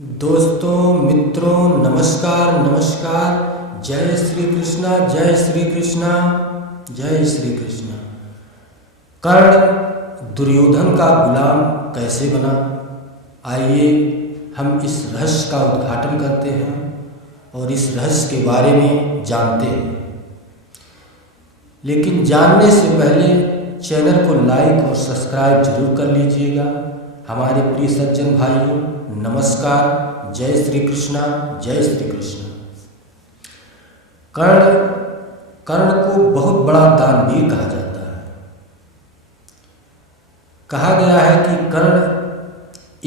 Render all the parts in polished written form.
दोस्तों, मित्रों, नमस्कार नमस्कार। जय श्री कृष्णा, जय श्री कृष्णा, जय श्री कृष्णा। कर्ण दुर्योधन का गुलाम कैसे बना, आइए हम इस रहस्य का उद्घाटन करते हैं और इस रहस्य के बारे में जानते हैं। लेकिन जानने से पहले चैनल को लाइक और सब्सक्राइब जरूर कर लीजिएगा। हमारे प्रिय सज्जन भाइयों, नमस्कार, जय श्री कृष्णा, जय श्री कृष्णा। कर्ण को बहुत बड़ा दानवीर कहा जाता है। कहा गया है कि कर्ण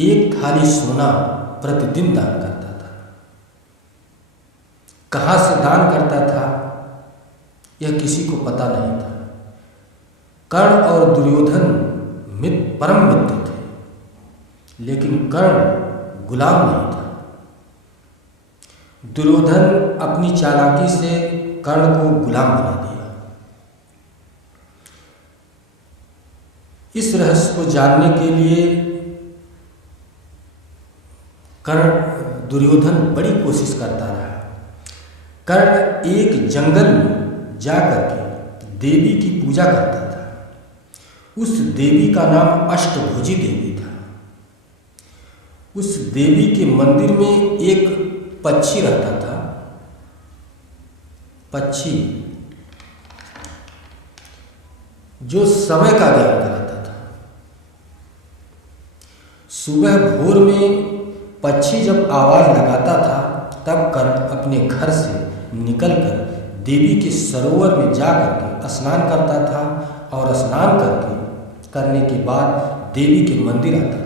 एक थाली सोना प्रतिदिन दान करता था। कहाँ से दान करता था यह किसी को पता नहीं था। कर्ण और दुर्योधन परम मित्र थे, लेकिन कर्ण गुलाम नहीं था। दुर्योधन अपनी चालाकी से कर्ण को गुलाम बना दिया। इस रहस्य को जानने के लिए दुर्योधन बड़ी कोशिश करता रहा। कर्ण एक जंगल में जाकर के देवी की पूजा करता था। उस देवी का नाम अष्टभुजी देवी था। उस देवी के मंदिर में एक पक्षी रहता था। पक्षी जो समय का ज्ञान कराता था। सुबह भोर में पक्षी जब आवाज लगाता था, तब कर्ण अपने घर से निकलकर देवी के सरोवर में जाकर के स्नान करता था और स्नान करने के बाद देवी के मंदिर आता था।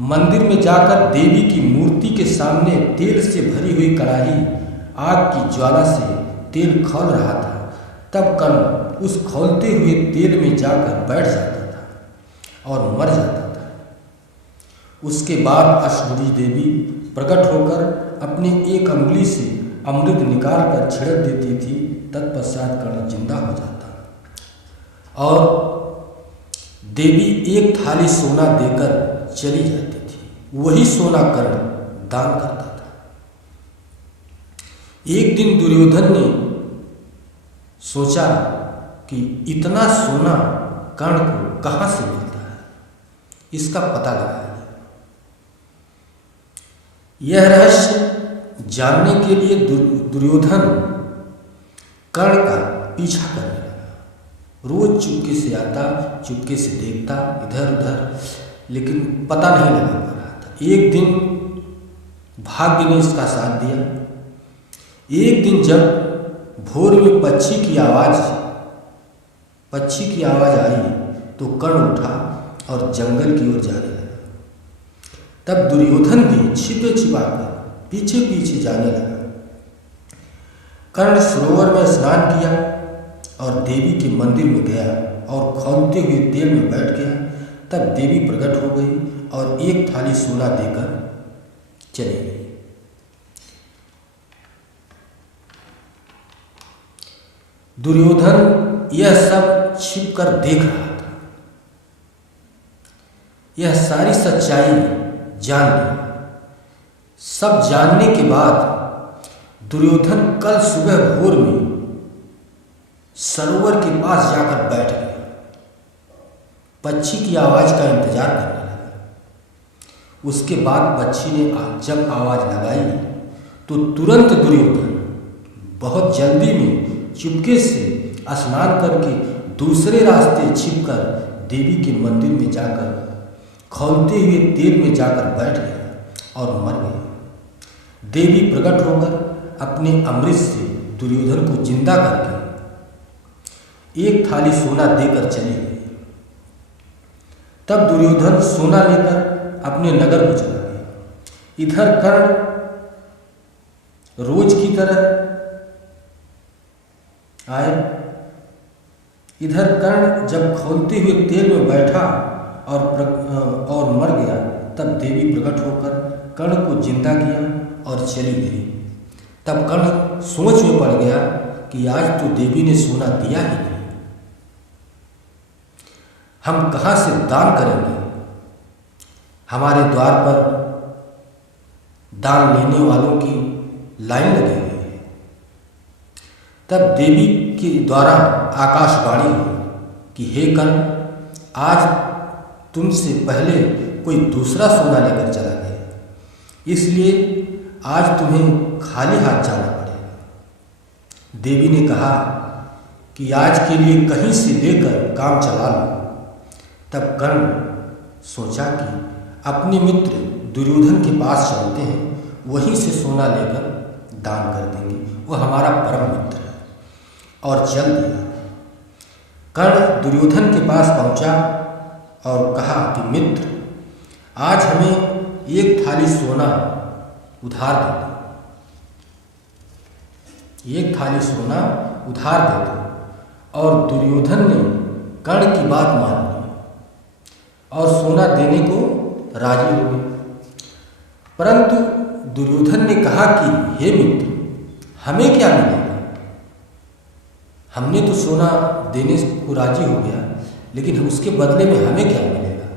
मंदिर में जाकर देवी की मूर्ति के सामने तेल से भरी हुई कढ़ाई आग की ज्वाला से तेल खौल रहा था। तब कर्ण उस खौलते हुए तेल में जाकर बैठ जाता था और मर जाता था। उसके बाद अष्टभुजी देवी प्रकट होकर अपने एक अंगुली से अमृत निकाल कर छिड़क देती थी। तत्पश्चात कर्ण जिंदा हो जाता और देवी एक थाली सोना देकर चली जाती थी। वही सोना कर्ण दान करता था। एक दिन दुर्योधन ने सोचा कि इतना सोना कर्ण को कहां से मिलता है, इसका पता लगाया। यह रहस्य जानने के लिए दुर्योधन कर्ण का पीछा करने लगा। रोज चुपके से आता, चुपके से देखता इधर उधर, लेकिन पता नहीं लगा पा रहा था। एक दिन भाग्य ने इसका साथ दिया। एक दिन जब भोर में पक्षी की आवाज आई तो कर्ण उठा और जंगल की ओर जाने लगा। तब दुर्योधन भी छिपे छिपाकर पीछे पीछे जाने लगा। कर्ण सरोवर में स्नान किया और देवी के मंदिर में गया और खौलते हुए तेल में बैठ गया। तब देवी प्रकट हो गई और एक थाली सोना देकर चली गई। दुर्योधन यह सब छिपकर देख रहा था। यह सारी सच्चाई जान ली। सब जानने के बाद दुर्योधन कल सुबह भोर में सरोवर के पास जाकर बैठ गया। पक्षी की आवाज का इंतजार करने लगा। उसके बाद पक्षी ने जब आवाज लगाई तो तुरंत दुर्योधन बहुत जल्दी में चुपके से स्नान करके दूसरे रास्ते छिपकर देवी के मंदिर में जाकर खौलते हुए तेल में जाकर बैठ गया और मर गया। देवी प्रकट होकर अपने अमृत से दुर्योधन को जिंदा करके एक थाली सोना देकर चली गई। तब दुर्योधन सोना लेकर अपने नगर को चला गया। इधर कर्ण रोज की तरह आए। इधर कर्ण जब खौलते हुए तेल में बैठा और मर गया, तब देवी प्रकट होकर कर्ण को जिंदा किया और चली गई। तब कर्ण सोच में पड़ गया कि आज तो देवी ने सोना दिया ही नहीं, हम कहाँ से दान करेंगे। हमारे द्वार पर दान लेने वालों की लाइन लगी हुई है। तब देवी के द्वारा आकाशवाणी हुई कि हे कर्ण, आज तुमसे पहले कोई दूसरा सोना लेकर चला गया, इसलिए आज तुम्हें खाली हाथ जाना पड़ेगा। देवी ने कहा कि आज के लिए कहीं से लेकर काम चला लो। तब कर्ण सोचा कि अपने मित्र दुर्योधन के पास चलते हैं, वहीं से सोना लेकर दान कर देंगे, वो हमारा परम मित्र है। और चल दिया। कर्ण दुर्योधन के पास पहुंचा और कहा कि मित्र, आज हमें एक थाली सोना उधार दे दो, एक थाली सोना उधार दे दो। और दुर्योधन ने कर्ण की बात मान ली और सोना देने को राजी हो गए। परंतु दुर्योधन ने कहा कि हे मित्र, हमें क्या मिलेगा? हमने तो सोना देने को राजी हो गया, लेकिन उसके बदले में हमें क्या मिलेगा?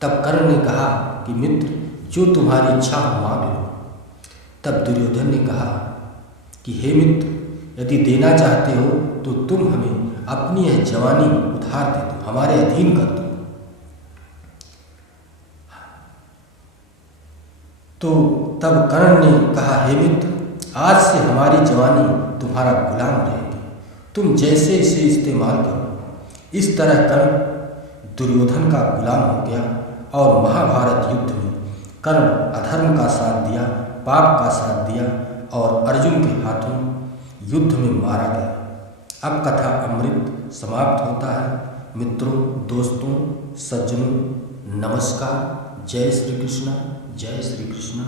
तब कर्ण ने कहा कि मित्र, जो तुम्हारी इच्छा हो मांग लो। तब दुर्योधन ने कहा कि हे मित्र, यदि देना चाहते हो तो तुम हमें अपनी यह जवानी उधार दे दो, हमारे अधीन कर दो। तो तब कर्ण ने कहा, हे मित्र, आज से हमारी जवानी तुम्हारा गुलाम रहेगी, तुम जैसे इसे इस्तेमाल करो। इस तरह कर्ण दुर्योधन का गुलाम हो गया और महाभारत युद्ध में कर्ण अधर्म का साथ दिया, पाप का साथ दिया और अर्जुन के हाथों युद्ध में मारा गया। अब कथा अमृत समाप्त होता है। मित्रों, दोस्तों, सज्जनों, नमस्कार। जय श्री कृष्ण, जय श्री कृष्ण।